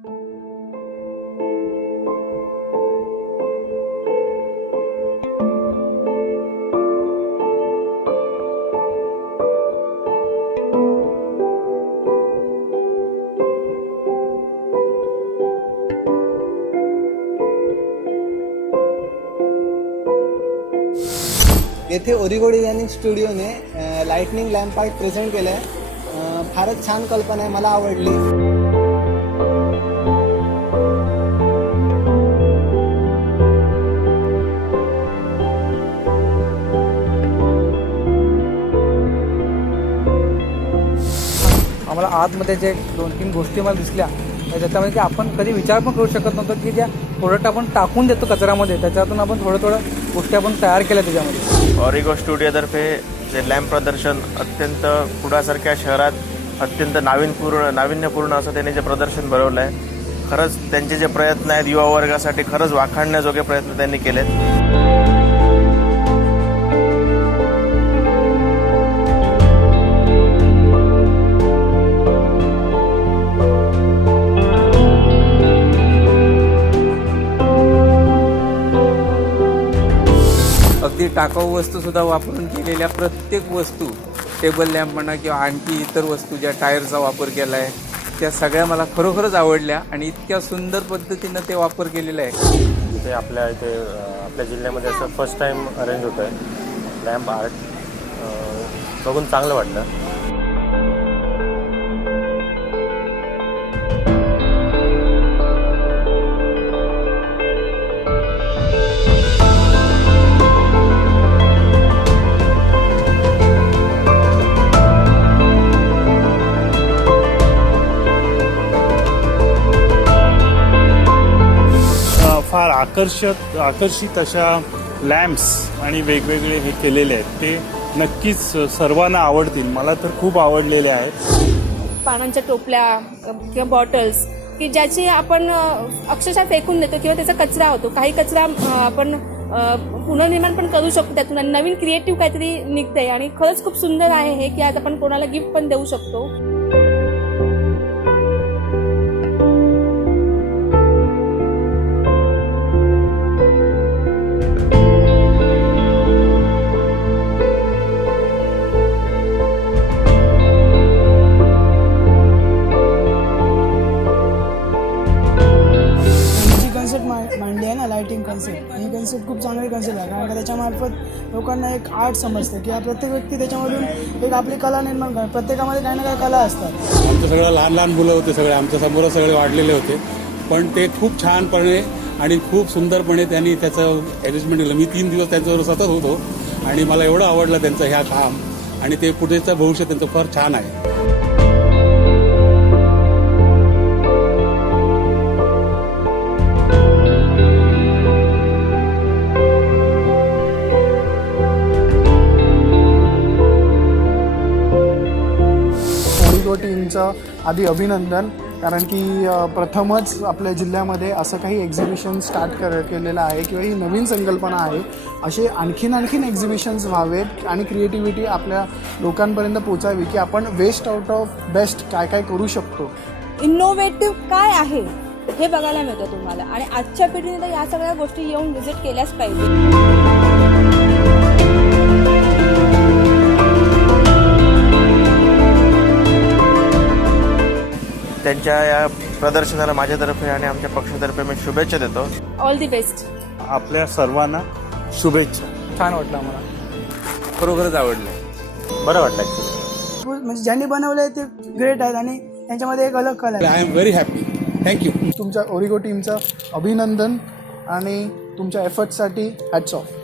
येथे Origo designing स्टुडिओने lightning lamp art present केलं आहे. फारच छान कल्पना आहे, मला आवडली. आम्हाला आतमध्ये जे 2-3 गोष्टी मला दिसल्या त्याच्यामध्ये की आपण कधी विचार पण करू शकत नव्हतो की ज्या प्रोडक्ट आपण टाकून देतो कचऱ्यामध्ये त्याच्यातून आपण थोडं गोष्टी आपण तयार केल्या त्याच्यामध्ये. ओरिगो स्टुडिओतर्फे जे लॅम्प प्रदर्शन अत्यंत कुडासारख्या शहरात अत्यंत नाविन्यपूर्ण असं त्यांनी जे प्रदर्शन भरवलं आहे, खरंच त्यांचे जे प्रयत्न आहेत युवा वर्गासाठी खरंच वाखाणण्याजोगे प्रयत्न त्यांनी केलेत. अगदी टाकाऊ वस्तूसुद्धा वापरून केलेल्या प्रत्येक वस्तू, टेबल लॅम्प म्हणा किंवा आणखी इतर वस्तू ज्या टायरचा वापर केला आहे त्या सगळ्या मला खरोखरच आवडल्या आणि इतक्या सुंदर पद्धतीनं ते वापर केलेला आहे. इथे आपल्या जिल्ह्यामध्ये असं फर्स्ट टाईम अरेंज होतं आहे लॅम्प आर्ट, बघून चांगलं वाटलं. फार आकर्षित अशा लॅम्प्स आणि वेगवेगळे हे केलेले आहेत ते नक्कीच सर्वांना आवडतील. मला तर खूप आवडलेले आहेत. पानांच्या टोपल्या किंवा बॉटल्स की ज्याची आपण अक्षरशः फेकून देतो किंवा त्याचा कचरा होतो. काही कचरा आपण पुनर्निर्माण पण करू शकतो त्यातून आणि नवीन क्रिएटिव्ह काहीतरी निघतंय आणि खरंच खूप सुंदर आहे हे की आज आपण कोणाला गिफ्ट पण देऊ शकतो. मांडली आहे ना लाइटिंग कन्सेप्ट, ही कन्सेप्ट खूप चांगली कन्सेप्ट आहे कारण का त्याच्यामार्फत लोकांना एक आर्ट समजतं की प्रत्येक व्यक्ती त्याच्यामधून एक आपली कला निर्माण करतात. प्रत्येकामध्ये काही ना काही कला असतात. आमचं सगळं लहान मुलं होते, सगळे आमच्या समोर सगळे वाढलेले होते, पण ते खूप छानपणे आणि खूप सुंदरपणे त्यांनी त्याचं अरेंजमेंट केलं. मी 3 दिवस त्यांच्यावर सतत होतो आणि मला एवढं आवडलं त्यांचं ह्या काम आणि ते पुढेचं भविष्य त्यांचं फार छान आहे. टीमचं आधी अभिनंदन, कारण की प्रथमच आपल्या जिल्ह्यामध्ये असं काही एक्झिबिशन स्टार्ट केलेलं आहे किंवा ही नवीन संकल्पना आहे. असे आणखीन एक्झिबिशन्स व्हावेत आणि क्रिएटिव्हिटी आपल्या लोकांपर्यंत पोचावी की आपण वेस्ट आउट ऑफ बेस्ट काय काय करू शकतो. इनोव्हेटिव्ह काय आहे हे बघायला मिळतं तुम्हाला आणि आजच्या पिढीने तर या सगळ्या गोष्टी येऊन व्हिजिट केल्याच पाहिजे. त्यांच्या या प्रदर्शनाला माझ्यातर्फे आणि आमच्या पक्षातर्फे मी शुभेच्छा देतो. All the best. आपल्या सर्वांना शुभेच्छा. छान वाटलं आम्हाला, खरोखरच आवडलं, बरं वाटलं ॲक्च्युली. म्हणजे ज्यांनी बनवलं ते ग्रेट आहेत आणि त्यांच्यामध्ये एक अलग कला आहे. I am very happy. Thank you. तुमच्या ओरिगो टीमचं अभिनंदन आणि तुमच्या एफर्टसाठी हॅट्स ऑफ.